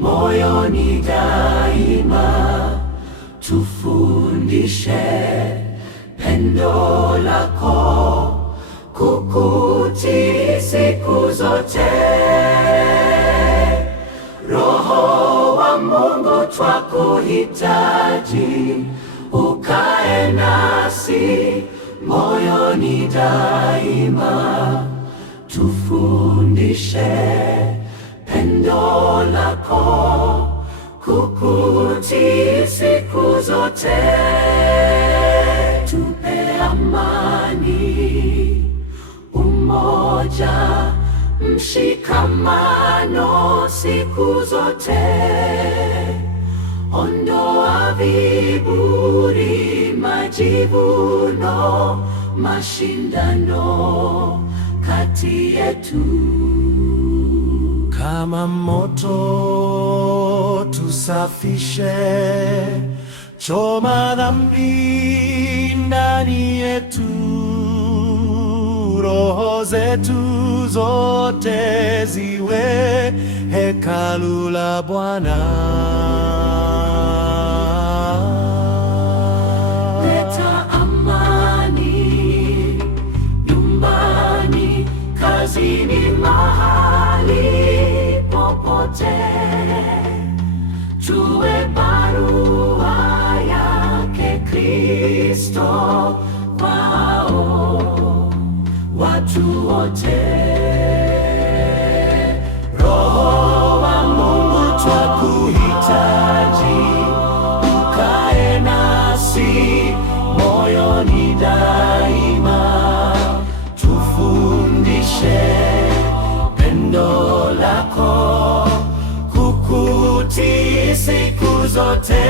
moyoni daima. Tufundishe pendo lako, kukutii siku zote. Roho wa Mungu twakuhitaji, ukae nasi moyoni daima. Tufundishe pendo lako, kukutii siku zote. Tupe amani, umoja, mshikamano siku zote. Ondoa viburi, majivuno, mashindano kati yetu. Kama moto tusafishe, choma dhambi ndani yetu. Roho zetu zote ziwe hekalu la Bwana. Leta amani nyumbani, kazini, mahali popote. Tuwe barua yake Kristo kwao watu wote. Roho wa Mungu twakuhitaji, ukae nasi moyoni daima. Tufundishe pendo lako, kukutii siku zote.